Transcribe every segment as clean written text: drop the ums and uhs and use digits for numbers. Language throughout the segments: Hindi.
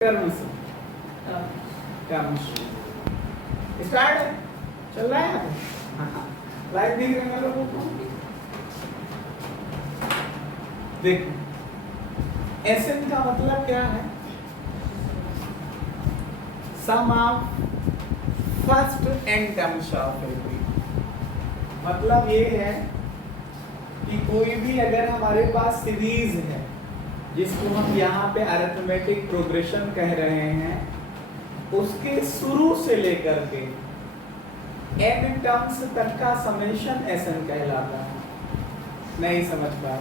टर्म्स स्टार्ट है, चल रहा है लाइव दिख रहे हैं लोगों को। देखो एसएन का मतलब क्या है? Sum of first n terms of AP. मतलब ये है कि कोई भी अगर हमारे पास सीरीज है जिसको हम यहाँ पे अरिथमेटिक प्रोग्रेशन कह रहे हैं, उसके शुरू से लेकर के एन टर्म्स तक का समेशन एसएन कहलाता है। नहीं समझ पाए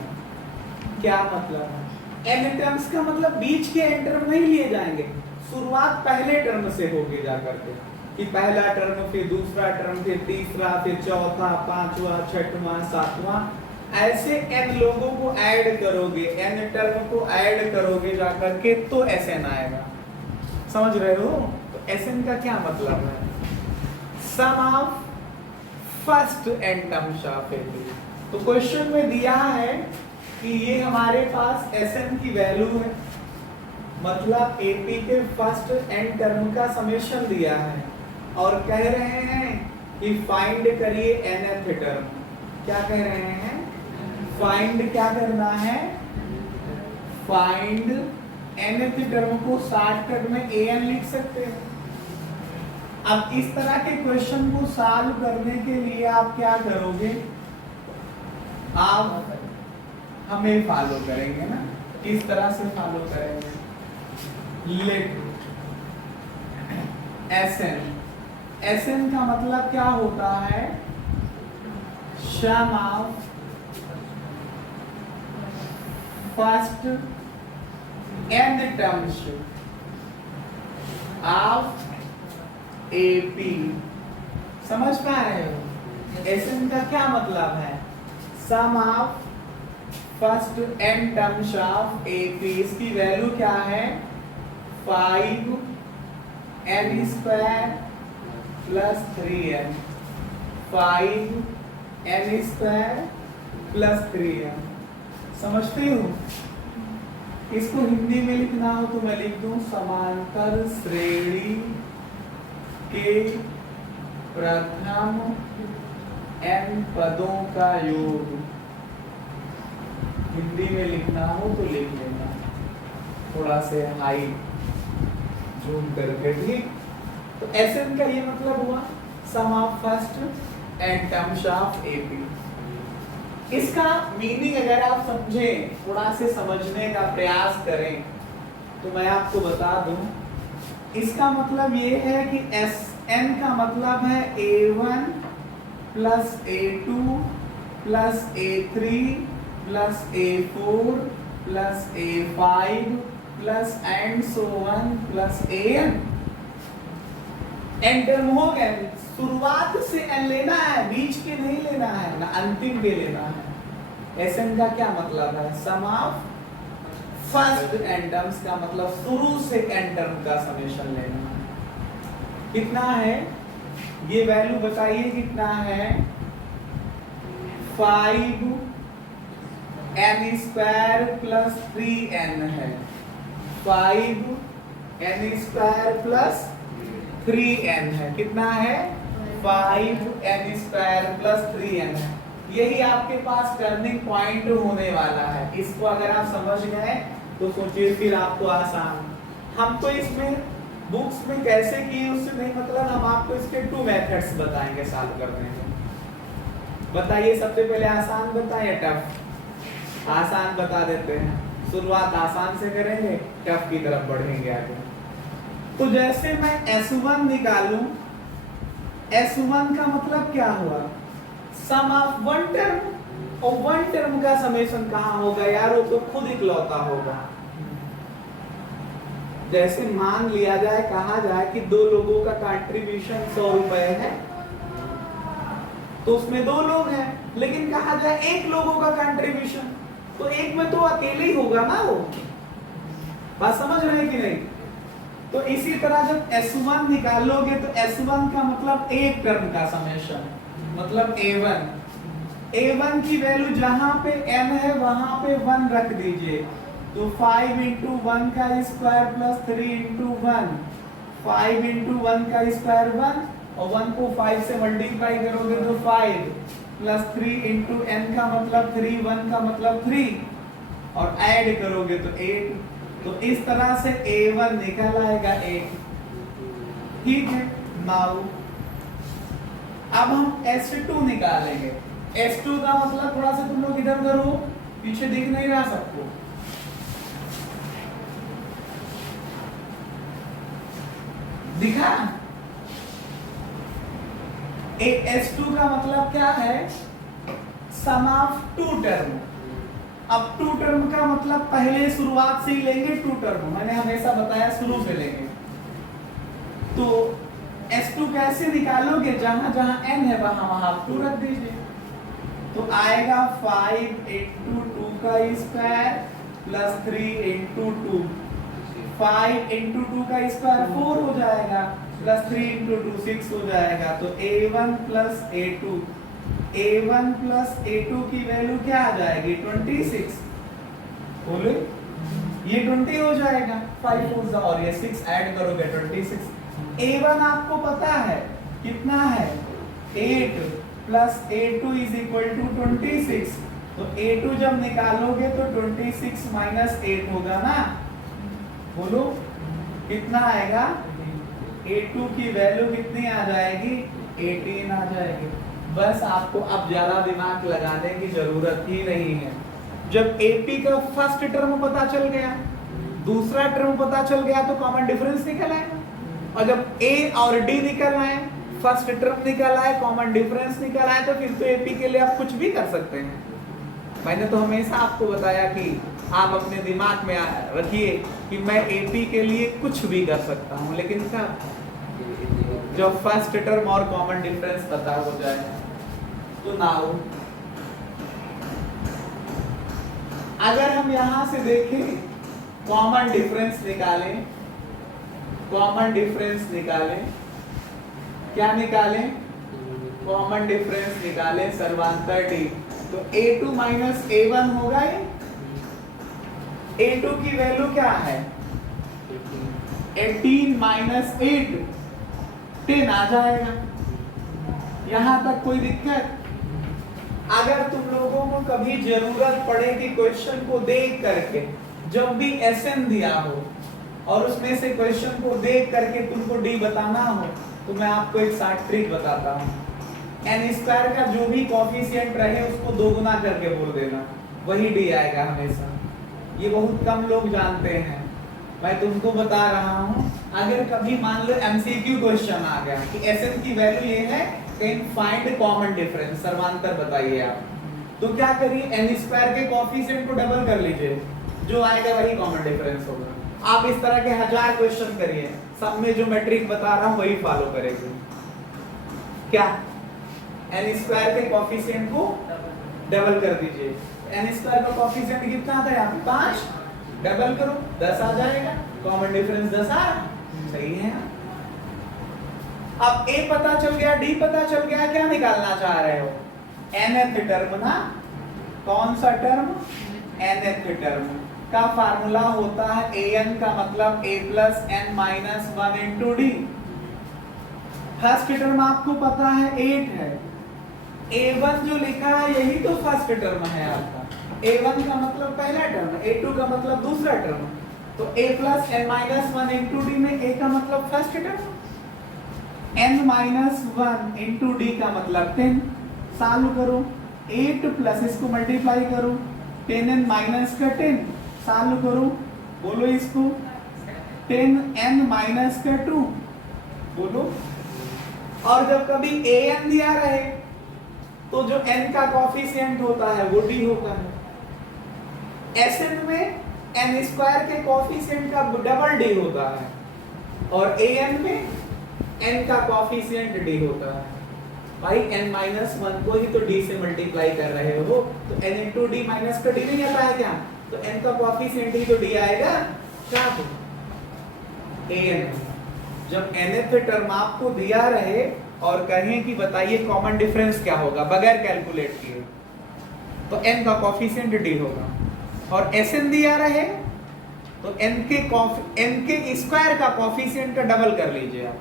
क्या मतलब है? एन टर्म्स का मतलब बीच के एन टर्म नहीं लिए जाएंगे, शुरुआत पहले टर्म से होगी जाकर के कि पहला टर्म, फिर दूसरा टर्म, फिर तीसरा, फिर चौथा, पांचवा, छठवां, सातवां, ऐसे एन लोगों को ऐड करोगे, एन टर्म को ऐड करोगे जाकर के तो एसएन आएगा। समझ रहे हो? तो एसएन का क्या मतलब है? Sum of first n terms of AP. तो क्वेश्चन में दिया है कि ये हमारे पास एसएन की वैल्यू है, मतलब एपी के फर्स्ट एन टर्म का समेशन दिया है और कह रहे हैं कि फाइंड करिए nth टर्म। क्या कह रहे हैं? फाइंड क्या करना है? फाइंड nth टर्म को शॉर्टकट में an लिख सकते हैं। अब इस तरह के क्वेश्चन को सॉल्व करने के लिए आप क्या करोगे? आप हमें फॉलो करेंगे ना, किस तरह से फॉलो करेंगे? लेट एसएन, एसएन का मतलब क्या होता है? Sum of first n terms of AP. समझ पा रहे हो? एसएन का क्या मतलब है? Sum of first n terms of AP. इसकी वैल्यू क्या है? 5 n square plus 3n। 5 n square plus 3n। समझते हो? इसको हिंदी में लिखना हो तो मैं लिख दूं समांतर श्रेणी के प्रथम n पदों का योग। हिंदी में लिखना हो तो लिख लेना, थोड़ा से हाई जूम करके, ठीक। तो एसएन का ये मतलब हुआ sum of first n terms of AP. इसका मीनिंग अगर आप समझें, थोड़ा से समझने का प्रयास करें, तो मैं आपको बता दूं, इसका मतलब ये है कि एसएन का मतलब है A1 plus A2 plus A3 plus A4 plus A5 plus and so on plus AN। N term हो गए, शुरुआत से एन लेना है, बीच के नहीं लेना है, ना अंतिम के लेना है। एसएन का क्या मतलब है? Sum of first n terms का मतलब शुरू से एन टर्म का समेशन लेना है। कितना है ये वैल्यू बताइए? कितना है? 5 n स्क्वायर प्लस 3n है। 5 n स्क्वायर प्लस 3n है। कितना है? 5 n स्क्वायर प्लस 3n है। यही आपके पास टर्निंग पॉइंट होने वाला है। इसको अगर आप समझ गए तो सोचिए फिर आपको आसान। हम तो इसमें बुक्स में कैसे किए उससे नहीं मतलब, हम आपको इसके 2 मेथड्स बताएंगे सॉल्व करने के। बताइए, सबसे पहले आसान बताएं या टफ? आसान बता देते हैं, शुरुआत आसान से करेंगे, टफ की तरफ बढ़ेंगे आगे। तो जैसे मैं S1 निकालूं, S1 का मतलब क्या हुआ? सम ऑफ वन टर्म, और वन टर्म का समेशन कहाँ होगा यार? वो तो खुद इकलौता होगा। जैसे मान लिया जाए, कहा जाए कि 2 लोगों का कंट्रीब्यूशन 100 रुपए है, तो उसमें 2 लोग हैं, लेकिन कहा जाए 1 लोगों का कंट्रीब्यूशन, तो एक में तो अकेले ही होगा ना वो। बात समझ रहे हैं कि नहीं? तो इसी तरह जब S1 निकालोगे तो S1 का मतलब एक टर्म का समेशन, मतलब A1। A1 की वैल्यू जहां पे n है वहां पे 1 रख दीजिए, तो 5 इंटू 1 का स्क्वायर प्लस 3 इंटू 1, 5 इंटू 1 का स्क्वायर 1 और 1 को 5 से मल्टीप्लाई करोगे तो 5 प्लस 3 इंटू n का मतलब 3, 1 का मतलब 3 और ऐड करोगे तो 8। तो इस तरह से a1 निकल आएगा 8। ठीक है, नाउ अब हम S2 निकालेंगे। S2 का मतलब थोड़ा सा तुम लोग इधर उधर हो, पीछे दिख नहीं रहा सबको। दिखा? S2 का मतलब क्या है? Sum of to term. अब टू टर्म का मतलब पहले शुरुआत से ही लेंगे टू टर्म, मैंने हमेशा बताया शुरू से लेंगे। तो S2 कैसे निकालोगे? जहां जहां n है वहां वहां 2 रख दीजिए। तो आएगा 5 इंटू 2 का स्क्वायर प्लस 3 इंटू 2, 5 इंटू 2 का स्क्वायर 4 हो जाएगा प्लस 3 इंटू 2 6 हो जाएगा। तो a1 plus a2, a1 plus a2 की वैल्यू क्या आ जाएगी? 26। बोले ये 20 हो जाएगा, 5 4 और ये 6 ऐड करोगे 26। a1 आपको पता है कितना है? 8 plus a2 is equal to 26। तो a2 जब निकालोगे तो 26 माइनस 8 होगा ना। बोलो कितना आएगा? a2 की वैल्यू कितनी आ जाएगी? 18 आ जाएगी। बस आपको अब ज्यादा दिमाग लगाने की जरूरत ही नहीं है। जब AP का फर्स्ट टर्म पता चल गया, दूसरा टर्म पता चल गया तो कॉमन डिफरेंस निकल आएगा। और जब A और D निकल आए, फर्स्ट टर्म निकल आए, कॉमन डिफरेंस निकल आए, तो फिर तो AP के लिए आप कुछ भी कर सकते हैं। मैंने तो हमेशा आपको बताया कि आप अपने दिमाग में रखिए कि मैं AP के लिए कुछ भी कर सकता हूँ, लेकिन क्या जब फर्स्ट टर्म और कॉमन डिफरेंस पता हो जाए। तो नाउ अगर हम यहां से देखें कॉमन डिफरेंस निकालें, कॉमन डिफरेंस निकालें, क्या निकालें? कॉमन डिफरेंस निकालें सर्वांतर D। तो a2 माइनस a1 होगा ये। a2 की वैल्यू क्या है? 18 माइनस 8 10 आ जाएगा। यहां तक कोई दिक्कत? अगर तुम लोगों को कभी जरूरत पड़े कि क्वेश्चन को देख करके, जब भी SN दिया हो और उसमें से क्वेश्चन को देख करके तुमको D बताना हो, तो मैं आपको एक शॉर्ट ट्रिक बताता हूँ। n स्क्वायर का जो भी कॉफिशिएंट रहे उसको 2 गुना करके बोल देना, वही D आएगा हमेशा। ये बहुत कम लोग जानते हैं, मैं तुमको बता रहा हूँ। अगर कभी मान लो MCQ क्वेश्चन आ गया कि SN की वैल्यू ये है, कैन फाइंड कॉमन डिफरेंस, सर्वांतर बताइए आप, तो क्या करिए? n स्क्वायर के कॉफिशिएंट को डबल कर लीजिए, जो आएगा वही कॉमन डिफरेंस होगा। आप इस तरह के 1000 क्वेश्चन करिए, सब में जो मैं ट्रिक बता रहा हूँ वही फॉलो करेंगे। क्या? n स्क्वायर के कॉफिशिएंट को डबल कर दीजिए। n स्क्वायर का कॉफिशिएंट कितना आता है यहाँ पे? 5, डबल करो 10 आ जाएगा, कॉमन डिफरेंस 10 आ रहा, सही है। अब A पता चल गया, D पता चल गया, क्या निकालना चाह रहे हो? nth टर्म ना। कौन सा टर्म? nth टर्म का फार्मूला होता है an का मतलब a plus n minus 1 into D। First term आपको पता है 8 है, a1 जो लिखा है यही तो फर्स्ट टर्म है आपका। a1 का मतलब पहला टर्म, a2 का मतलब दूसरा टर्म, तो a plus n minus 1 into D में a का मतलब first term, n minus 1 into D का मतलब 10। सॉल्व करो, 8 प्लस इसको मल्टीप्लाई करो 10n माइनस का 10, सॉल्व करो, बोलो इसको 10n माइनस का 2, बोलो। और जब कभी an दिया रहे तो जो n का कॉफिशिएंट होता है वो D होता है। Sn में n स्क्वायर के कॉफिशिएंट का डबल D होता है और an में n का कॉफिशिएंट D होता है। भाई n माइनस 1 को ही तो D से मल्टीप्लाई कर रहे हो, तो n इंटू D माइनस का D नहीं आता है क्या? तो n का कॉफिशिएंट ही तो D आएगा। क्या? an। जब nth टर्म आपको दिया रहे और कहें कि बताइए कॉमन डिफरेंस क्या होगा बगैर कैलकुलेट किए, तो n का कॉफिशिएंट D होगा। और Sn दिया रहे तो n के स्क्वायर का कॉफिशिएंट का डबल कर लीजिए आप,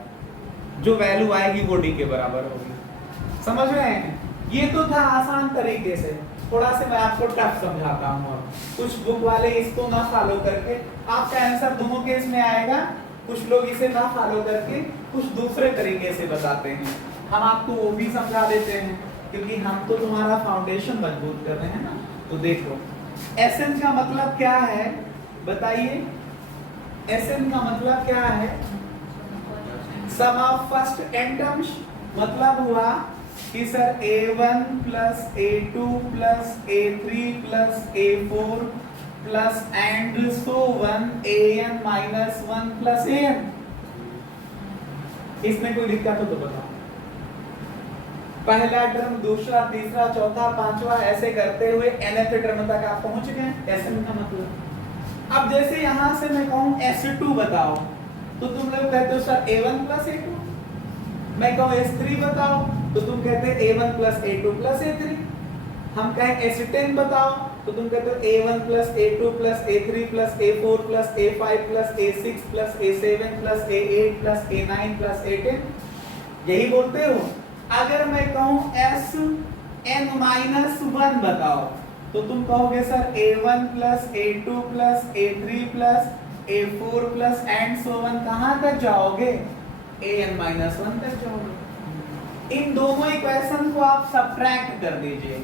जो वैल्यू आएगी वो d के बराबर होगी। समझ रहे हैं? ये तो था आसान तरीके से, थोड़ा से मैं आपको टफ समझाता हूँ। और कुछ बुक वाले इसको ना फॉलो करके, आपका आंसर दोनों केस में आएगा। कुछ लोग इसे ना फॉलो करके कुछ दूसरे तरीके से बताते हैं, हम आपको वो भी समझा देते हैं, क्योंकि हम तो तुम्हारा फाउंडेशन मजबूत कर रहे हैं ना। तो देखो Sn का मतलब क्या है बताइए? Sn का मतलब क्या है? Sum of first n terms, मतलब हुआ कि sir a1 plus a2 plus a3 plus a4 plus and so one an minus 1 plus an। इसमें कोई दिक्कत हो तो बताओ। पहला टर्म, दूसरा, तीसरा, चौथा, पांचवा, ऐसे करते हुए nth टर्म तक आप पहुंच गए। Sn का मतलब। अब जैसे यहां से मैं कहूं S2 बताओ, तो तुम लोग कहते हो सर a1 प्लस a2। मैं कहूं S3 बताओ, तो तुम कहते हैं a1 plus a2 plus a3। हम कहें S10 बताओ, तो तुम कहते हो a1 plus a2 plus a3 plus a4 plus a5 plus a6 plus a7 plus a8 plus a9 plus a10। यही बोलते हो। अगर मैं कहूं Sn-1 बताओ, तो तुम कहोगे sir a1 plus a2 plus a3 plus a4 plus and so one. कहां तक जाओगे? an-1 तक जाओगे। इन दोनों इक्वेशन को आप सब्ट्रैक्ट कर दीजिए।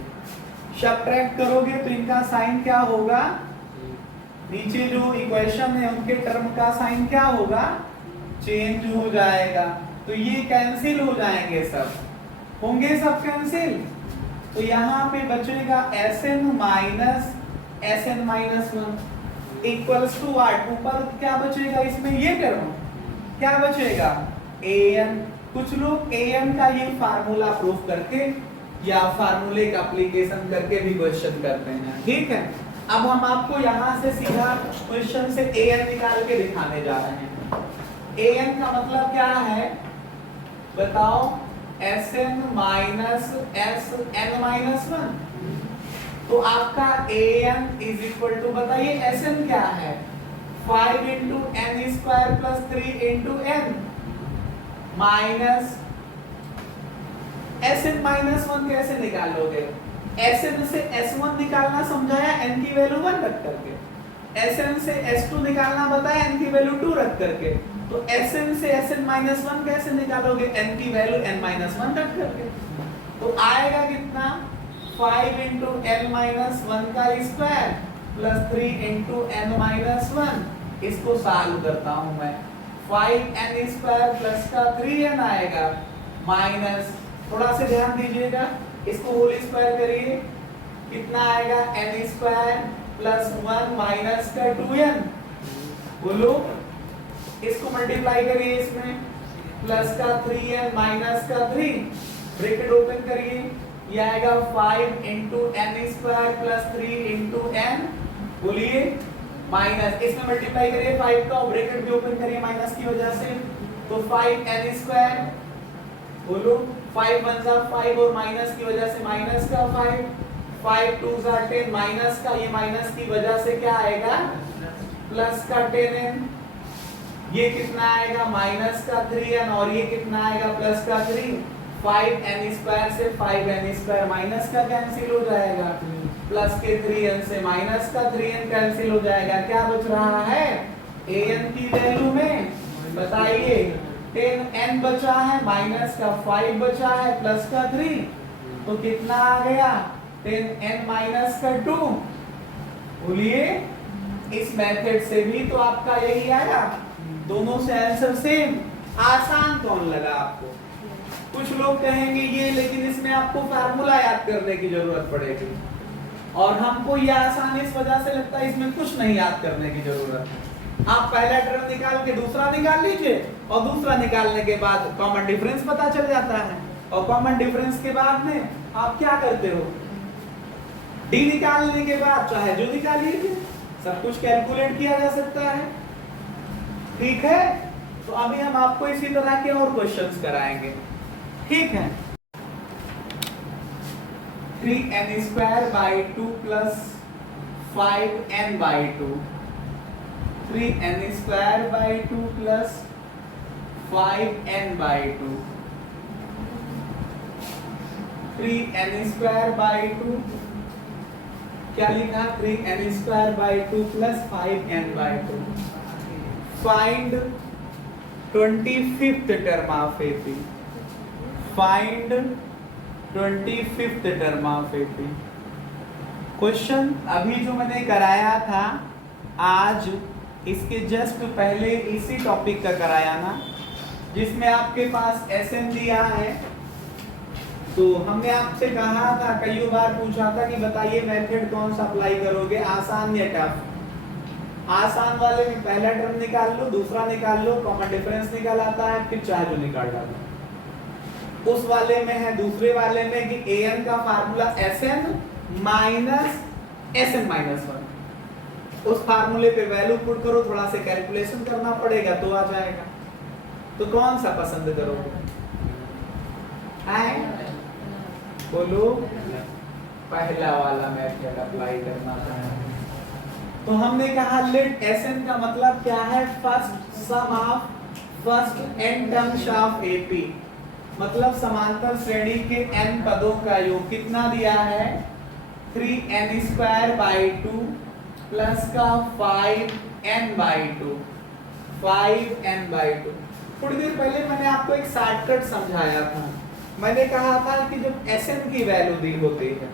सब्ट्रैक्ट करोगे तो इनका साइन क्या होगा? नीचे जो इक्वेशन है उनके टर्म का साइन क्या होगा? चेंज हो जाएगा। तो ये कैंसिल हो जाएंगे, सब होंगे, सब कैंसिल। तो यहाँ पे बचेगा Sn minus 1 equals to what? ऊपर क्या बचेगा इसमें? ये टर्म क्या बचेगा? an। कुछ लोग an का ये फार्मूला प्रूफ करके या फार्मूले का एप्लीकेशन करके भी क्वेश्चन करते हैं। ठीक है, अब हम आपको यहाँ से सीधा क्वेश्चन से an निकाल के दिखाने जा रहे हैं। an का मतलब क्या है बताओ? Sn minus Sn-1। तो आपका an इज इक्वल टू, बताइए Sn क्या है? 5 into n square plus 3 into n minus Sn-1 कैसे निकालोगे? Sn से S1 निकालना समझाया, n की वैल्यू 1 रख करके। Sn से S2 निकालना बताया, n की वैल्यू 2 रख करके। तो Sn से Sn-1 कैसे निकालोगे? n की वैल्यू n-1 रख करके। तो आएगा कितना? 5 इंटू n-1 का स्क्वायर प्लस 3 इंटू n-1। इसको सॉल्व करता हूं मैं। 5n स्क्वायर प्लस का 3n आएगा माइनस, थोड़ा से ध्यान दीजिएगा, इसको होल स्क्वायर करिए, कितना आएगा? n स्क्वायर प्लस 1 माइनस का 2n। बोलो, इसको मल्टीप्लाई करिए, इसमें प्लस का 3n माइनस का 3, ब्रैकेट ओपन करिए, ये आएगा 5 into n square plus 3 into n। बोलिए, माइनस, इसमें मल्टीप्लाई करिए 5 का, ब्रैकेट भी ओपन करिए माइनस की वजह से, तो 5n स्क्वायर, बोलो 5 1 जा 5 और माइनस की वजह से माइनस का 5, 5 2 जा 10 माइनस का, ये माइनस की वजह से क्या आएगा? प्लस का 10n। ये कितना आएगा? माइनस का 3n, और ये कितना आएगा? प्लस का 3। 5n स्क्वायर से 5n स्क्वायर माइनस का कैंसिल हो जाएगा, प्लस के 3n से माइनस का 3n कैंसिल हो जाएगा। क्या बच रहा है an की वैल्यू में? बताइए, 10n बचा है, माइनस का 5 बचा है, प्लस का 3, तो कितना आ गया? 10n माइनस का 2। बोलिए, इस मेथड से भी तो आपका यही आया, दोनों से आंसर सेम। आसान कौन लगा आपको? कुछ लोग कहेंगे ये, लेकिन इसमें आपको फार्मूला याद करने की जरूरत पड़ेगी, और हमको ये आसान इस वजह से लगता है, इसमें कुछ नहीं याद करने की जरूरत है। आप पहला टर्म निकाल के दूसरा निकाल लीजिए, और दूसरा निकालने के बाद कॉमन डिफरेंस पता चल जाता है, और कॉमन डिफरेंस के बाद में आप क्या करते हो? डी निकालने के बाद चाहे जो निकालिए, सब कुछ कैलकुलेट किया जा सकता है। ठीक है, तो अभी हम आपको इसी तरह के और क्वेश्चंस कराएंगे। ठीक है, 3n square by 2 plus 5n by 2 3n² 2 plus 5n/2 3n² 2 क्या लिखा 3n² 2 plus 5n/2 find 25th term of AP find 25th term of AP question अभी जो मैंने कराया था आज इसके जस्ट पहले इसी टॉपिक का कराया ना, जिसमें आपके पास SN दिया है। तो हमने आपसे कहा था, कई बार पूछा था कि बताइए मेथड कौन सा अप्लाई करोगे, आसान या टफ। आसान वाले में पहला टर्म निकाल लो, दूसरा निकाल लो, कॉमन डिफरेंस निकाल आता है, फिर चाहे जो निकाल डालो। उस वाले में है, दूसरे वाले में कि an का formula SN minus SN minus 1, उस फार्मूले पे वैल्यू पुट करो, थोड़ा से कैलकुलेशन करना पड़ेगा तो आ जाएगा। तो कौन सा पसंद करोगे? बोलो, पहला वाला मेथड अप्लाई करना है। तो हमने कहा लेट SN का मतलब क्या है, first sum of first n terms of AP, मतलब समांतर श्रेणी के n पदों का योग कितना दिया है 3n² 2 प्लस का 5n/2 5n/2। थोड़ी देर पहले मैंने आपको एक शॉर्टकट समझाया था। मैंने कहा था कि जब SN की वैल्यू दी होती है,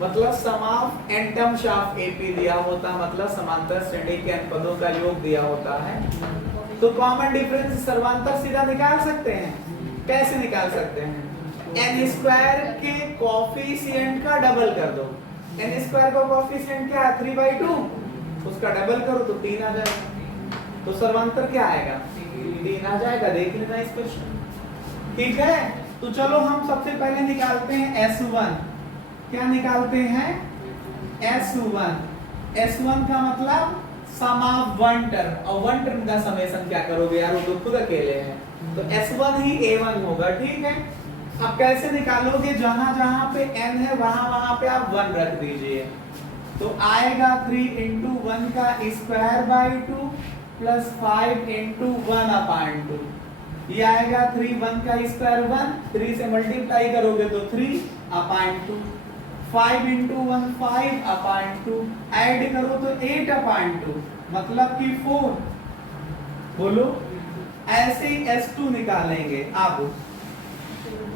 मतलब sum of n terms of AP दिया होता, मतलब समांतर श्रेणी के n पदों का योग दिया होता है, तो कॉमन डिफरेंस सर्वांतर सीधा निकाल सकते हैं। कैसे निकाल सकते हैं? n² के कोएफिशिएंट का डबल कर दो। n² का कोएफिशिएंट क्या है 3/2, उसका डबल करो तो 3 आ जाएगा। तो सर्वांतर क्या आएगा 3 आ जाएगा। देख लेना इस क्वेश्चन, ठीक है। तो चलो हम सबसे पहले निकालते हैं S1। क्या निकालते हैं? S1। S1 का मतलब सम ऑफ वन टर्म, और वन टर्म का समेशन क्या करोगे यार, वो तो खुद अकेले हैं, तो S1 ही A1 होगा, ठीक है। अब कैसे निकालोगे? जहां जहां पे n है वहां पे आप 1 रख दीजिए, तो आएगा 3 × 1 का स्क्वायर 2 प्लस 5 × 1/2। ये आएगा 3 1 का स्क्वायर 1, 3 से मल्टीप्लाई करोगे तो 3/2, 5 × 1 5/2, ऐड करो तो 8/2, मतलब कि 4। बोलो, ऐसे ही S2 निकालेंगे।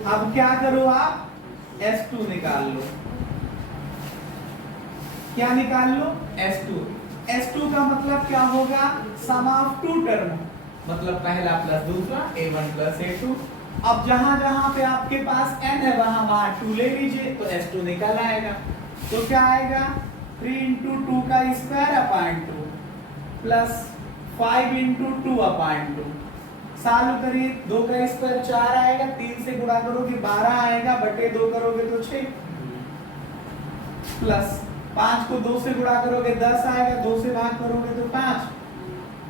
अब क्या करो आप, S2 निकाल लो। क्या निकाल लो? S2। S2 का मतलब क्या होगा, सम ऑफ टू टर्म, मतलब पहला प्लस दूसरा A1 प्लस A2। अब जहां जहां पे आपके पास n है वहां 2 ले लीजिए, तो S2 निकल आएगा। तो क्या आएगा 3 × 2 का स्क्वायर 2 प्लस 5 × 2/2। सॉल्व करिए, 2 का स्क्वायर 4 आएगा, 3 से गुणा करोगे 12 आएगा, बटे 2 करोगे तो 6, प्लस 5 को 2 से गुणा करोगे 10 आएगा, 2 से भाग करोगे तो 5।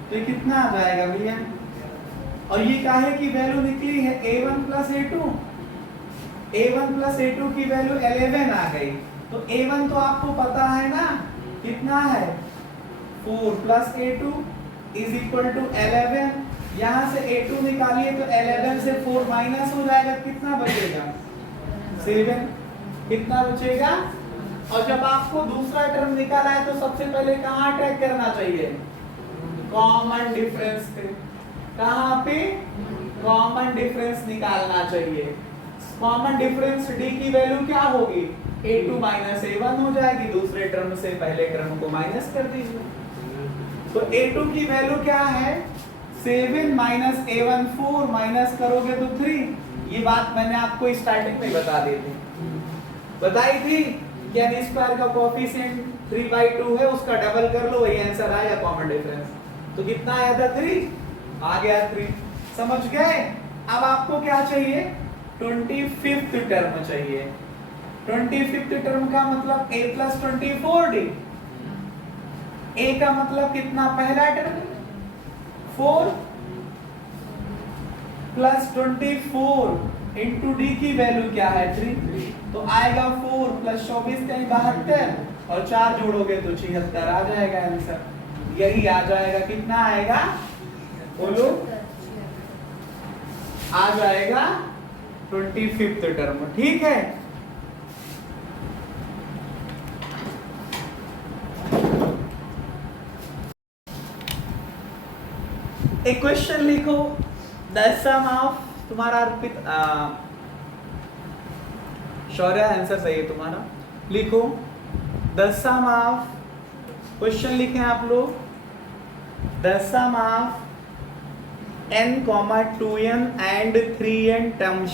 तो ये कितना आ जाएगा भैया? और ये काहे की वैल्यू निकली है A1 plus A2। A1 plus A2 की वैल्यू 11 आ गई। तो A1 तो आपको पता है ना कितना है, 4 plus A2 is equal to 11। यहाँ से A2 निकालिए तो 11 से 4 माइनस हो जाएगा, कितना बचेगा 7। कितना बचेगा? और जब आपको दूसरा टर्म निकाला है तो सबसे पहले कहाँ अटैक करना चाहिए, कॉमन डिफरेंस पे। कहाँ पे? कॉमन डिफरेंस निकालना चाहिए। कॉमन डिफरेंस D की वैल्यू क्या होगी, A2 माइनस A1 हो जाएगी। दूसरे टर्म से पहले टर्म को माइनस कर दीजिए। तो A2 की वैल्यू क्या है 7 माइनस A1 4, माइनस करोगे तो 3। ये बात मैंने आपको स्टार्टिंग में बता दी थी, बताई थी कि n² का कोएफिशिएंट 3/2 है, उसका डबल कर लो, वही आंसर आया कॉमन डिफरेंस। तो कितना आया था 3, आ गया 3। समझ गए? अब आपको क्या चाहिए, 25th टर्म चाहिए। 25th टर्म का मतलब A प्लस 24D। A का मतलब कितना, पहला टर्म 4 प्लस 24 इंटू D की वैल्यू क्या है 3, तो आएगा 4 प्लस 24 का 72, और 4 जोड़ोगे तो 76 आ जाएगा आंसर। यही आ जाएगा। कितना आएगा बोलो? आ जाएगा 25th टर्म। ठीक है, एक क्वेश्चन लिखो, द सम ऑफ, तुम्हारा अर्पित शौर्य आंसर सही है तुम्हारा। लिखो द सम ऑफ, क्वेश्चन लिखें आप लोग, the sum of n, 2n and 3n terms,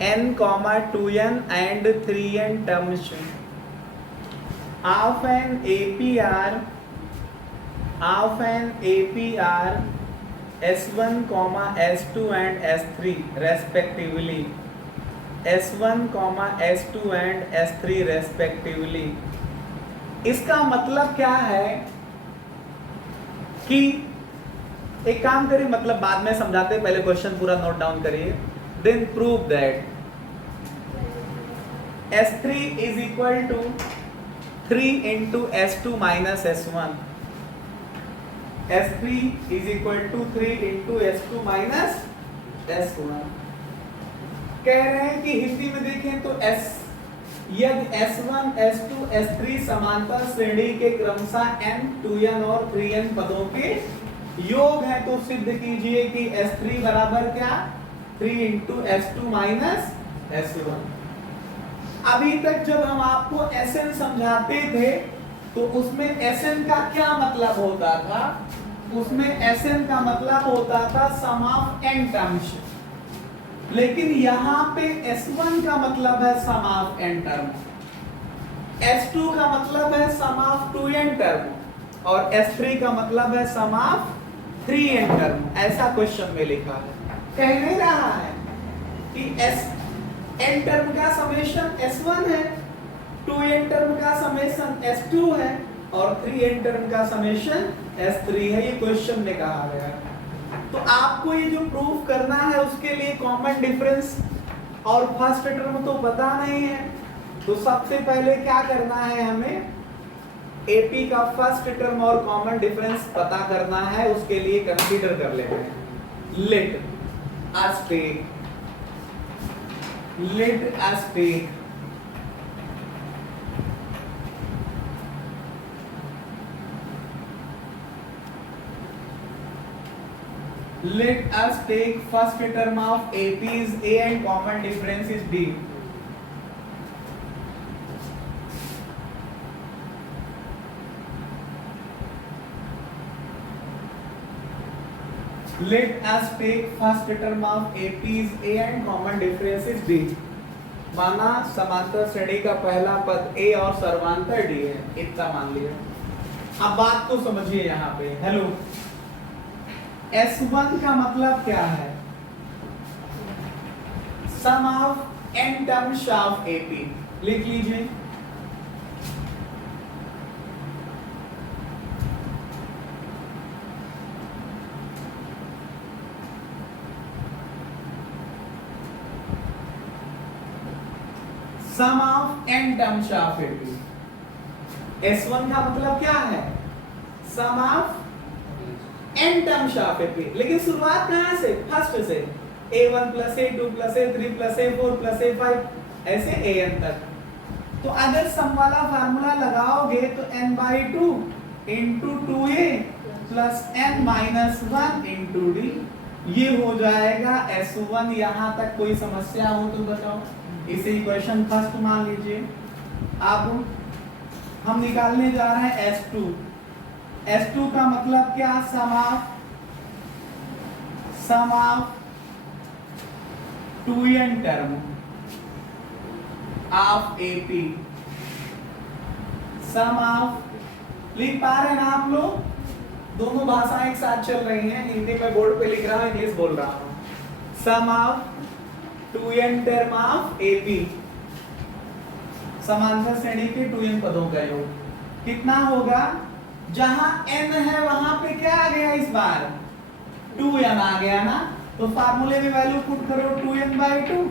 n, 2n and 3n terms of an APR S1, S2 and S3 respectively, S1, S2 and S3 respectively। इसका मतलब क्या है कि एक काम करिए, मतलब बाद में समझाते हैं, पहले क्वेश्चन पूरा नोट डाउन करिए। Then prove that S3 is equal to 3 into S2 minus S1, S3 is equal to 3 into S2 minus S1। कह रहे हैं कि हिंदी में देखें तो यदि S1, S2, S3 समांतर श्रेणी के क्रमशः n, 2n और 3n पदों के योग है, तो सिद्ध कीजिए कि S3 बराबर क्या? 3 into S2 minus S1। अभी तक जब हम आपको Sn समझाते थे तो उसमें Sn का क्या मतलब होता था? उसमें Sn का मतलब होता था सम ऑफ n टर्म्स, लेकिन यहाँ पे S1 का मतलब है sum of n term, S2 का मतलब है सम ऑफ 2n टर्म और S3 का मतलब है सम ऑफ 3n टर्म। ऐसा क्वेश्चन में लिखा है, कह नहीं रहा है कि n टर्म का समेशन S1 है, 2n टर्म का समेशन S2 है और 3n टर्म का समेशन S3 है। ये क्वेश्चन में कहा गया है। तो आपको ये जो प्रूफ करना है उसके लिए कॉमन डिफरेंस और फर्स्ट टर्म तो पता नहीं है, तो सबसे पहले क्या करना है, हमें एपी का फर्स्ट टर्म और कॉमन डिफरेंस पता करना है। उसके लिए कंसीडर कर लेते हैं, let us take let us take first term of AP is A and common difference is D। Let us take first term of AP is A and common difference is D। माना समांतर श्रेणी का पहला पद A और सर्वांतर D है, इतना मान लिया। अब बात को समझिए यहाँ पे। हेलो, S1 का मतलब क्या है? Sum of n terms of AP। लिख लीजिए, sum of n terms of AP। S1 का मतलब क्या है? Sum of n terms of AP। लेकिन शुरुआत कहां से? फर्स्ट से, A1 plus A2 plus A3 plus A4 plus A5 ऐसे An तक। तो अगर सम वाला फार्मूला लगाओगे तो n/2 into 2A plus n-1 into D, ये हो जाएगा S1। यहाँ तक कोई समस्या हो तो बताओ। इसे इक्वेशन फर्स्ट मान लीजिए। अब हम निकालने जा रहे हैं S2। S2 का मतलब क्या? Sum of 2n term of AP, sum of, लिख पा रहे हैं ना आप लोग? दोनों भाषाएं एक साथ चल रही हैं, हिंदी में बोर्ड पे लिख रहा हूं, इंग्लिश बोल रहा हूं। Sum of 2n term of AP, समांतर श्रेणी के 2n पदों का योग कितना होगा? जहां n है वहां पे क्या आ गया? इस बार 2n आ गया ना, तो फार्मूले में वैल्यू पुट करो 2n/2,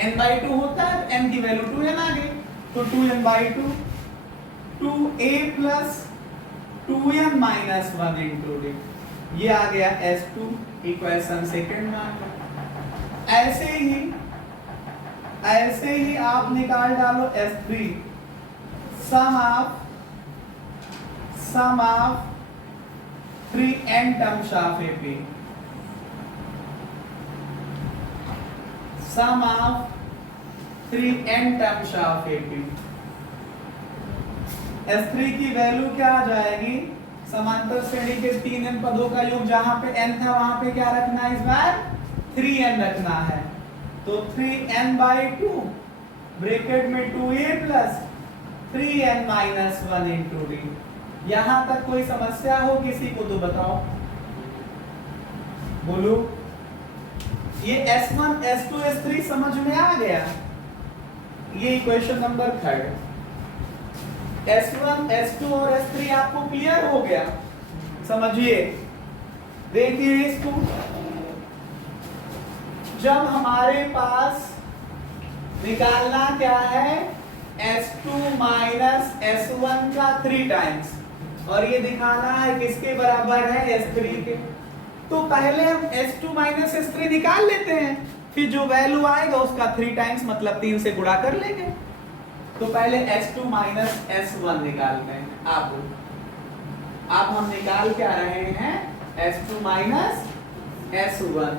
n/2 होता है, n की वैल्यू 2n आ गई, तो 2n/2 2a plus 2n minus 1 into D, ये आ गया S2 इक्वेशन सेकेंड में आ गया। ऐसे ही आप निकाल डालो S3 sum of 3n terms of AP, sum of 3n terms of AP। S3 की वैल्यू क्या आ जाएगी, समांतर श्रेणी के 3n पदों का योग, जहां पे n था वहां पे क्या रखना है, इस बार 3n रखना है। तो 3n बाई 2 ब्रैकेट में 2a plus 3n minus 1 into D. यहां तक कोई समस्या हो किसी को तो बताओ, बोलो। ये S1 S2 S3 समझ में आ गया। ये इक्वेशन नंबर 3 S1 S2 और S3 आपको क्लियर हो गया, समझिए। देखिए इसको, जब हमारे पास निकालना क्या है, S2 माइनस S1 का 3 टाइम्स, और ये दिखाना है किसके बराबर है, S3 के। तो पहले हम S2 माइनस S3 निकाल लेते हैं, फिर जो वैल्यू आएगा उसका 3 टाइम्स मतलब 3 से गुणा कर लेंगे। तो पहले S2 माइनस S1 निकालते हैं। अब हम निकाल क्या रहे हैं, S2 माइनस S1।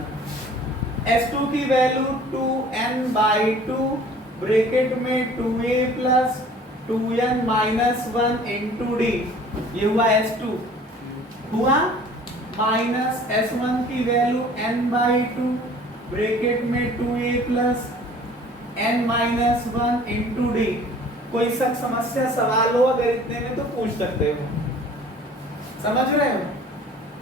S2 की वैल्यू 2n बाई 2 ब्रैकेट में 2a plus 2n minus 1 into D, ये हुआ S2 हुआ, माइनस S1 की वैल्यू n बाई 2 ब्रैकेट में 2a plus n minus 1 into D. कोई सा समस्या सवाल हो अगर इतने में तो पूछ सकते हो, समझ रहे हो,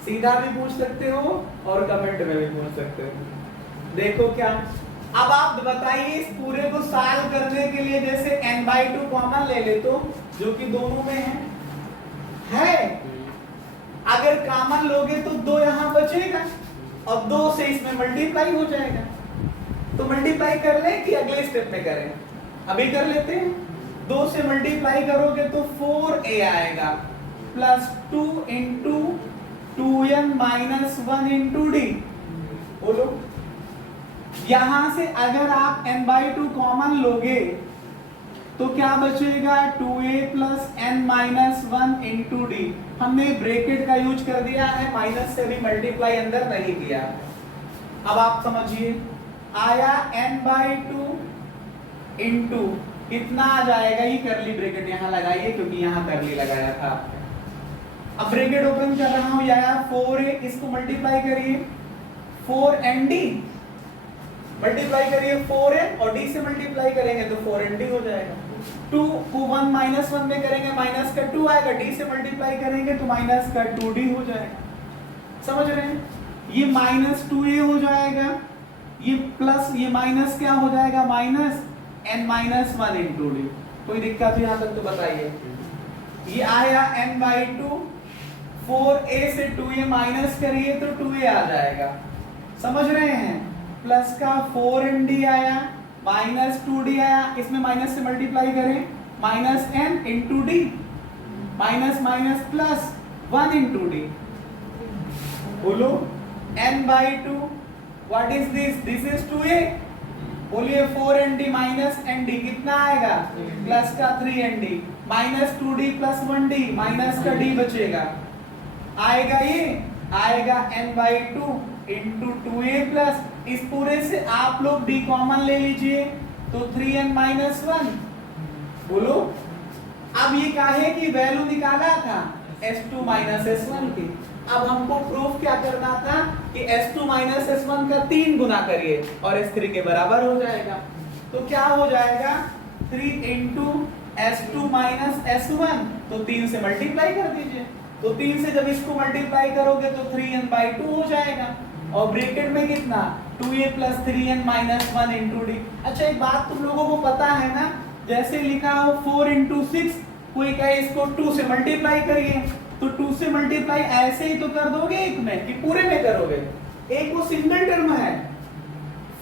सीधा भी पूछ सकते हो और कमेंट में भी पूछ सकते हो। देखो क्या, अब आप बताइए इस पूरे को सॉल्व करने के लिए, जैसे n बाई 2 कॉमन ले ले तो, जो कि दोनों में है, अगर कॉमन लोगे तो 2 यहां बचेगा और 2 से इसमें मल्टीप्लाई हो जाएगा। तो मल्टीप्लाई कर ले कि अगले स्टेप में करें, अभी कर लेते हैं। 2 से मल्टीप्लाई करोगे तो 4a आएगा plus 2 into 2n minus 1 into D. बोलो, यहां से अगर आप n बाई 2 कॉमन लोगे तो क्या बचेगा, 2a plus n minus 1 into D. हमने ब्रैकेट का यूज कर दिया है, माइनस से भी मल्टीप्लाई अंदर नहीं किया। अब आप समझिए, आया n बाई 2 इंटू कितना आ जाएगा, ये करली ब्रैकेट यहां लगाइए क्योंकि यहां करली लगाया था। अब ब्रैकेट ओपन कर रहा हूं, आया 4a, इसको मल्टीप्लाई करिए 4nd, मल्टीप्लाई करिए 4n और d से मल्टीप्लाई करेंगे तो 4nd हो जाएगा। 2 को 1 माइनस 1 में करेंगे माइनस का 2 आएगा, d से मल्टीप्लाई करेंगे तो माइनस का 2d हो जाएगा। समझ रहे हैं, ये माइनस 2a हो जाएगा, ये प्लस ये माइनस क्या हो जाएगा, minus n minus 1 into D. कोई दिक्कत हो यहाँ तक तो बताइए। ये आया n बाई 2, 4a से 2a माइनस करिए तो 2a आ जाएगा, समझ रहे हैं। प्लस का 4nd आया, माइनस 2d आया, इसमें माइनस से मल्टीप्लाई करें, minus n into D, minus minus plus 1 into D. बोलो, n by 2, what is this, this is 2a। बोलिए 4nd माइनस nd कितना आएगा, प्लस का 3nd, minus 2d plus 1d, minus का d बचेगा, आएगा ये आएगा n by 2 into 2a plus, इस पूरे से आप लोग d कॉमन ले लीजिए तो 3n माइनस 1। बोलो, अब ये काहे की वैल्यू निकाला था, S2 माइनस S1 की। अब हमको प्रूफ क्या करना था कि S2 माइनस S1 का 3 गुना करिए और S3 के बराबर हो जाएगा। तो क्या हो जाएगा, 3 इंटू S2 माइनस S1, तो 3 से मल्टीप्लाई कर दीजिए। तो 3 से जब इसको मल्टीप्लाई करोगे तो 3n बाई 2 हो जाएगा, और ब्रैकेट में कितना, 2a plus 3n minus 1 into D. अच्छा, एक बात तुम लोगों को पता है ना, जैसे लिखा हो 4 इंटू 6, कोई कहे इसको 2 से मल्टीप्लाई करिए, तो 2 से मल्टीप्लाई ऐसे ही तो कर दोगे एक में कि पूरे में करोगे, एक वो सिंगल टर्म है।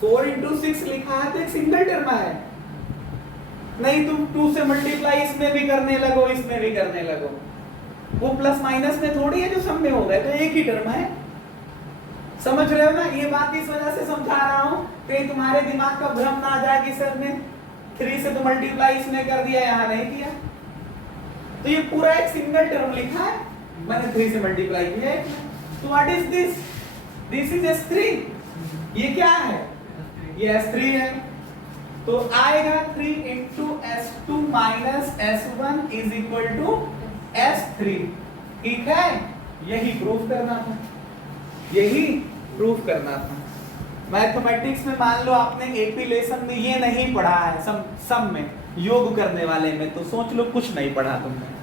4 इंटू 6 लिखा है तो एक सिंगल टर्म है, नहीं तुम 2 से मल्टीप्लाई इसमें भी करने लगो इसमें भी करने लगो। वो प्लस माइनस में थोड़ी है जो सम में होगा, तो एक ही टर्म है। समझ रहे हो ना? ये बात इस वजह से समझा रहा हूं कि तुम्हारे दिमाग का भ्रम ना आ जाए कि सर ने 3 से तो मल्टीप्लाई इसने कर दिया, यहां नहीं किया। तो ये पूरा एक सिंगल टर्म लिखा है, मैंने 3 से मल्टीप्लाई किया है। तो what is this? This is S3। ये क्या है? ये S3 है। तो आएगा 3 into S2 minus S1 is equal to S3। ठीक है, यही प्रूफ करना था, यही प्रूफ करना था। मैथमेटिक्स में मान लो आपने एपी लेसन में ये नहीं पढ़ा है, सम में योग करने वाले में, तो सोच लो कुछ नहीं पढ़ा तुमने।